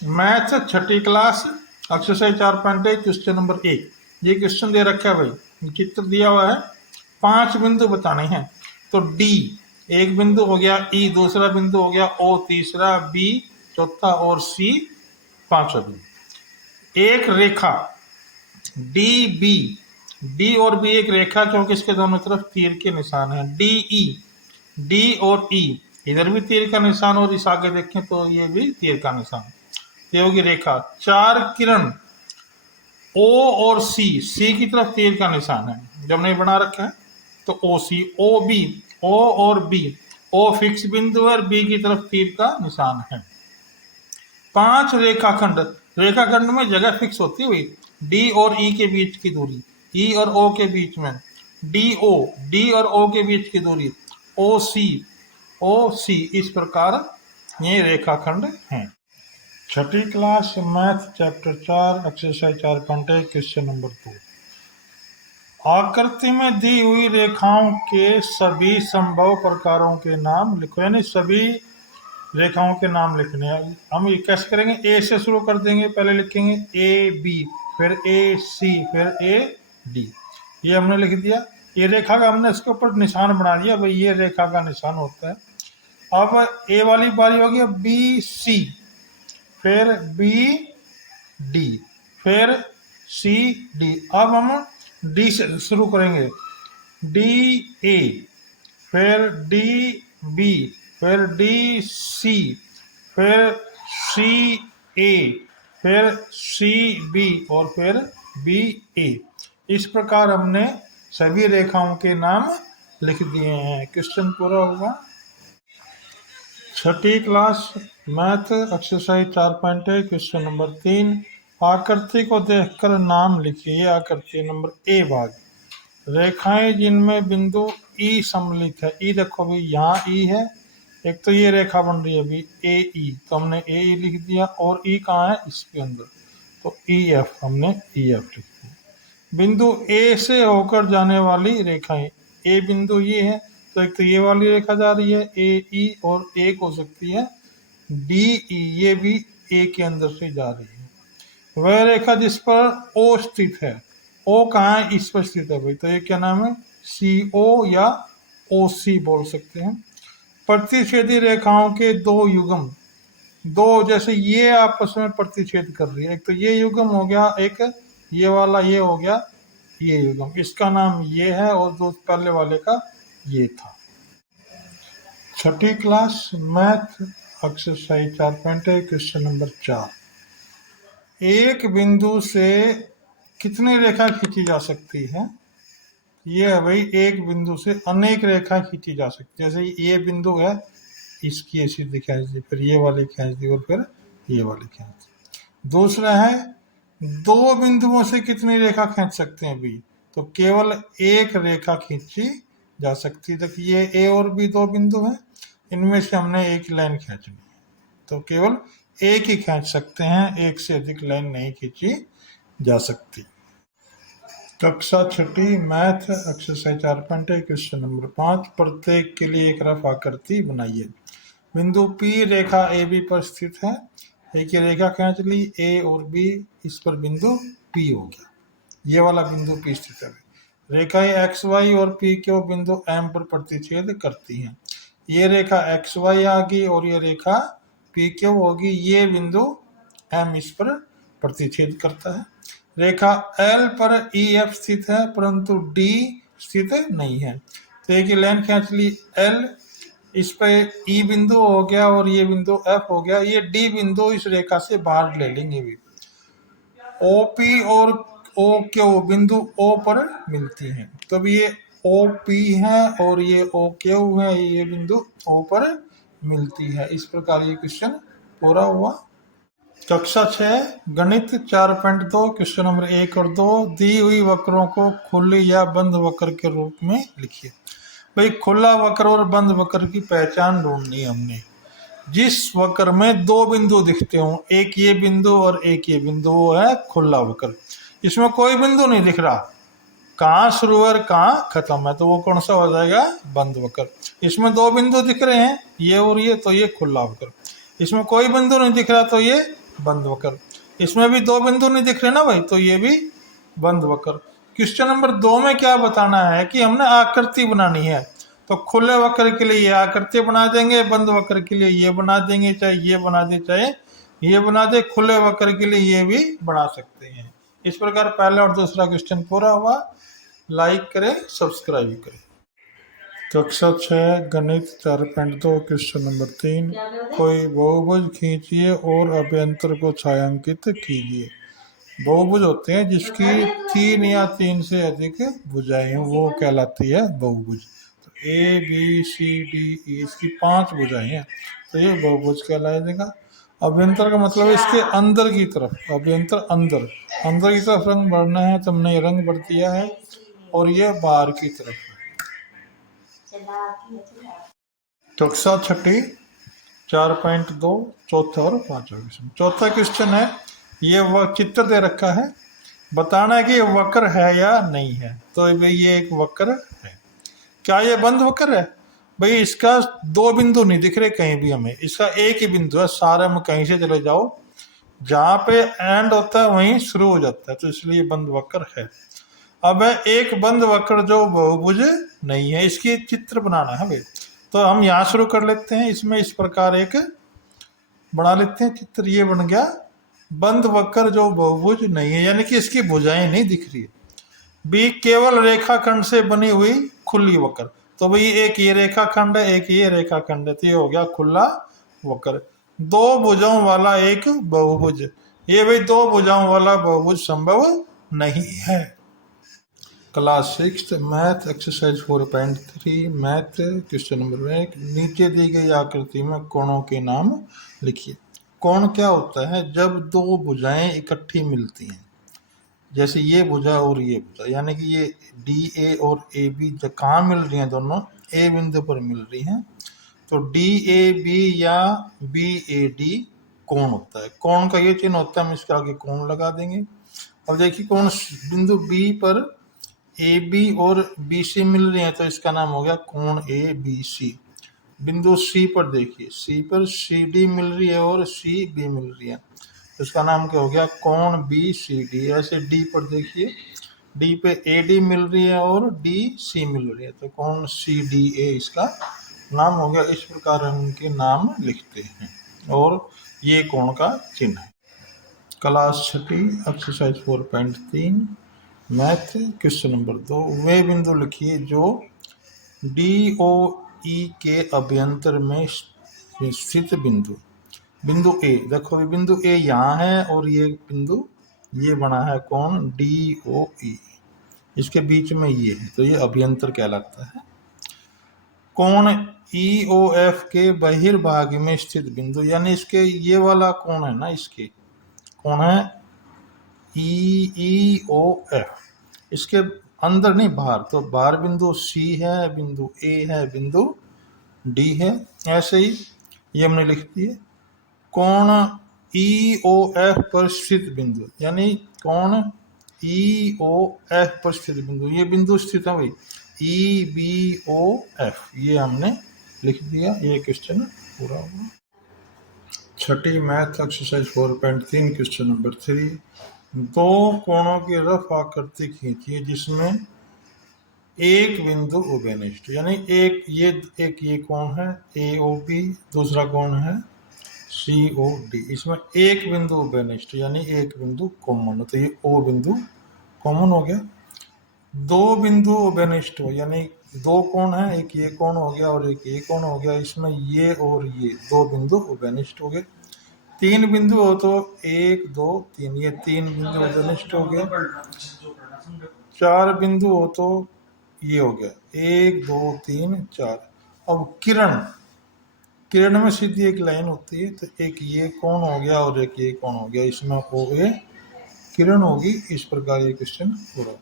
Math छठी class exercise 4.1 question number 1। ये question दे रखा है भाई, चित्र दिया हुआ है, 5 बिंदु बताने हैं। तो डी एक बिंदु हो गया, ई दूसरा बिंदु हो गया, ओ तीसरा, बी चौथा और सी पांचवा बिंदु। एक रेखा डी बी, डी और बी एक रेखा क्योंकि इसके दोनों तरफ तीर के निशान है। डी ई, डी और ई इधर भी तीर का निशान और इस आगे देखें तो ये भी तीर का निशान, ये होगी रेखा। 4 किरण ओ और सी, सी की तरफ तीर का निशान है, जब नहीं बना रखा है तो ओ सी, ओ बी, ओ और बी, ओ फिक्स बिंदु है और बी की तरफ तीर का निशान है। 5 रेखाखंड, रेखाखंड में जगह फिक्स होती हुई डी और ई के बीच की दूरी, ई और ओ के बीच में डी ओ, डी और ओ के बीच की दूरी ओ सी, ओ सी, इस प्रकार ये रेखाखंड हैं। छठी class math chapter 4 exercise 4.1 question number 2। आकृति में दी हुई रेखाओं के सभी संभव प्रकारों के नाम लिखो, यानी सभी रेखाओं के नाम लिखने हैं। हम ये कैसे करेंगे, ए से शुरू कर देंगे, पहले लिखेंगे ए बी, फिर ए सी, फिर ए डी, ये हमने लिख दिया। ये रेखा का हमने इसके ऊपर निशान बना दिया, भाई ये रेखा का निशान होता है। अब ए वाली बारी हो गया, बी सी, फिर बी डी, फिर सी डी। अब हम डी से शुरू करेंगे, डी ए, फिर डी बी, फिर डी सी, फिर सी ए, फिर सी बी और फिर बी ए। इस प्रकार हमने सभी रेखाओं के नाम लिख दिए हैं। क्वेश्चन पूरा होगा। छठी class math exercise 4.1 question number 3। आकृति को देखकर नाम लिखिए। आकृति नंबर ए भाग, रेखाएं जिनमें बिंदु ई सम्मिलित है। ई देखो अभी यहाँ ई है, एक तो ये रेखा बन रही है अभी ए ई, तो हमने ए ई लिख दिया, और ई कहाँ है इसके अंदर, तो ई एफ, हमने ई एफ लिख दिया। बिंदु ए से होकर जाने वाली रेखाएं, ए बिंदु ये है, तो एक तो ये वाली रेखा जा रही है ए ई, और एक हो सकती है डी ई, ये भी ए के अंदर से जा रही है। वह रेखा जिस पर ओ स्थित है, ओ कहाँ है, इस पर स्थित है भाई, तो ये क्या नाम है, सी ओ या ओ सी बोल सकते हैं। प्रतिच्छेदी रेखाओं के दो युग्म, दो जैसे ये आपस में प्रतिच्छेद कर रही है, एक तो ये युग्म हो गया, एक ये वाला ये हो गया, ये युग्म, इसका नाम ये है, और दो पहले वाले का ये था। छठी class math exercise 4.1 question number 4। एक बिंदु से कितनी रेखा खींची जा सकती है। ये है भाई, एक बिंदु से अनेक रेखा खींची जा सकती है। जैसे ये बिंदु है, इसकी ऐसी खींच दी, फिर ये वाली खींच दी, और फिर ये वाली खींच दी। दूसरा है, दो बिंदुओं से कितनी रेखा खींच सकते हैं भाई, तो केवल एक रेखा खींची जा सकती है। देखिए ये ए और बी दो बिंदु हैं, इनमें से हमने एक लाइन खींचनी है, तो केवल एक ही खींच सकते हैं, एक से अधिक लाइन नहीं खींची जा सकती। कक्षा छठी मैथ एक्सरसाइज 4.1 क्वेश्चन नंबर 5। प्रत्येक के लिए एक रफ आकृति बनाइए। बिंदु P रेखा ए बी पर स्थित है। एक ही रेखा खींच ली, ए और बी, इस पर बिंदु P हो गया, ये वाला बिंदु P स्थित है। रेखाएं एक्स वाई और P क्यू बिंदु M पर प्रतिच्छेद करती हैं। ये रेखा एक्स वाई आ गई और ये रेखा P क्यू होगी, ये बिंदु M इस पर प्रतिच्छेद करता है। रेखा L पर ई एफ स्थित है परंतु D स्थित नहीं है, तो एक लाइन खींच ली L, इस पे E बिंदु हो गया और ये बिंदु F हो गया, ये D बिंदु इस रेखा से बाहर ले लेंगे भी। OP और OQ बिंदु O पर मिलती हैं, तो अब ये OP है और ये OQ है, ये बिंदु O पर मिलती है। इस प्रकार ये क्वेश्चन पूरा हुआ। कक्षा 6 गणित 4.2 क्वेश्चन नंबर 1 और 2। दी हुई वक्रों को खुली या बंद वक्र के रूप में लिखिए। भाई खुला वक्र और बंद वक्र की पहचान ढूंढनी हमने। जिस वक्र में दो बिंदु दिखते हो, एक ये बिंदु और एक ये बिंदु, वो है खुला वक्र। इसमें कोई बिंदु नहीं दिख रहा, कहाँ शुरू है कहाँ खत्म है, तो वो कौन सा हो जाएगा, बंद वक्र। इसमें दो बिंदु दिख रहे हैं, ये और ये, तो ये खुला वक्र। इसमें कोई बिंदु नहीं दिख रहा, तो ये बंद वक्र। इसमें भी 2 बिंदु नहीं दिख रहे ना भाई, तो ये भी बंद वक्र। क्वेश्चन नंबर 2 में क्या बताना है कि हमने आकृति बनानी है, तो खुले वक्र के लिए ये आकृति बना देंगे, बंद वक्र के लिए ये बना देंगे, चाहे ये बना दे चाहे ये बना दे, खुले वक्र के लिए ये भी बना सकते हैं। इस प्रकार पहला और दूसरा क्वेश्चन पूरा हुआ। लाइक करें, सब्सक्राइब करें। कक्षा 6 गणित 4.2 क्वेश्चन नंबर 3, कोई बहुभुज खींचिए और अभ्यंतर को छायांकित कीजिए। बहुभुज होते हैं जिसकी 3 या 3 से अधिक भुजाएं वो कहलाती है बहुभुज। तो A B C D E इसकी 5 भुजाएं हैं, तो ये बहुभुज कहलाएगा। अभ्यंतर का मतलब इसके अंदर की तरफ, अभ्यंतर अंदर अंदर की तरफ रंग भरना है तो हमने ये रंग भर दिया है, और ये बाहर की तरफ है। कक्षा 6 4.2 चौथा और पांचवा क्वेश्चन। चौथा क्वेश्चन है, ये वह चित्र दे रखा है, बताना है कि ये वक्र है या नहीं है। तो भाई ये एक वक्र है। क्या ये बंद वक्र है? भाई इसका 2 बिंदु नहीं दिख रहे कहीं भी हमें, इसका एक ही बिंदु है। सारे में कहीं से चले जाओ, जहां पे एंड होता है वहीं शुरू हो जाता है, तो इसलिए बंद वक्र है। अब है एक बंद वक्र जो बहुभुज नहीं है, इसकी चित्र बनाना है भाई। तो हम यहाँ शुरू कर लेते हैं। इसमें इस प्रकार एक बना लेते हैं चित्र। ये बन गया बंद वक्र जो बहुभुज नहीं है, यानी कि इसकी भुजाएं नहीं दिख रही है। बी केवल रेखाखंड से बनी हुई खुली वक्र। तो भाई एक ये रेखाखंड है, एक ये रेखाखंड है, तो ये हो गया खुला वक्र। 2 भुजाओं वाला एक बहुभुज, ये भाई 2 भुजाओं वाला बहुभुज संभव नहीं है। Class 6 math exercise 4.3 math question number 1, नीचे दी गई आकृति में कोणों के नाम लिखिए। कोण क्या होता है? जब 2 भुजाएं इकट्ठी मिलती हैं, जैसे ये भुजा और ये भुजा, यानी कि ये डी ए और ए बी कहाँ मिल रही हैं, दोनों ए बिंदु पर मिल रही हैं, तो डी ए बी या बी ए डी कोण होता है। कोण का ये चिन्ह होता है, हम इसके आगे कोण लगा देंगे। अब देखिए कोण बिंदु बी पर ए बी और बी सी मिल रही है, तो इसका नाम हो गया कोण ए बी सी। बिंदु सी पर देखिए, सी पर सी डी मिल रही है और सी बी मिल रही है, तो इसका नाम क्या हो गया? कोण बी सी डी। ऐसे डी पर देखिए, डी पे ए डी मिल रही है और डी सी मिल रही है, तो कोण सी डी ए इसका नाम हो गया। इस प्रकार हम इनके नाम लिखते हैं, और ये कोण का चिन्ह है। Class 6 exercise 4.3 math question number 2, वे बिंदु लिखिए जो डी ओ ई के अभ्यंतर में स्थित बिंदु। बिंदु ए, देखो बिंदु ए यहाँ है और ये बिंदु ये बना है कौन? डी ओ ई, इसके बीच में ये है, तो ये अभ्यंतर कहलाता है। कोण ई ओ एफ के बहिर्भाग में स्थित बिंदु, यानी इसके ये वाला कोण है ना, इसके कोण है ई ओ एफ, इसके अंदर नहीं बाहर, तो बाहर बिंदु सी है, बिंदु ए है, बिंदु डी है। ऐसे ही ये हमने लिख दिए। कोण ई ओ एफ पर स्थित बिंदु, यानी कोण ई ओ एफ पर स्थित बिंदु, ये बिंदु स्थित है भाई ई बी ओ एफ, ये हमने लिख दिया। ये क्वेश्चन पूरा हुआ। 6 मैथ एक्सरसाइज 4.3 क्वेश्चन नंबर 3, 2 कोणों की रफ आकृति खींचिए जिसमें एक बिंदु उभयनिष्ठ, यानी एक ये कोण है ए ओ बी, दूसरा कोण है सी ओ डी, इसमें एक बिंदु उभयनिष्ठ यानी एक बिंदु कॉमन, तो ये ओ बिंदु कॉमन हो गया। 2 बिंदु उभयनिष्ठ हो, यानी 2 कोण है, एक ये कोण हो गया और एक ये कोण हो गया, इसमें ये और ये 2 बिंदु उभयनिष्ठ हो गए। 3 बिंदु हो तो 1 2 3, ये 3 बिंदु उभयनिष्ठ हो गए। 4 बिंदु हो तो ये हो गया 1 2 3 4। अब किरण में सीधी एक लाइन होती है, तो एक ये कोण हो गया और एक ये कोण हो गया, इसमें ओ ए किरण होगी। इस प्रकार ये क्वेश्चन पूरा।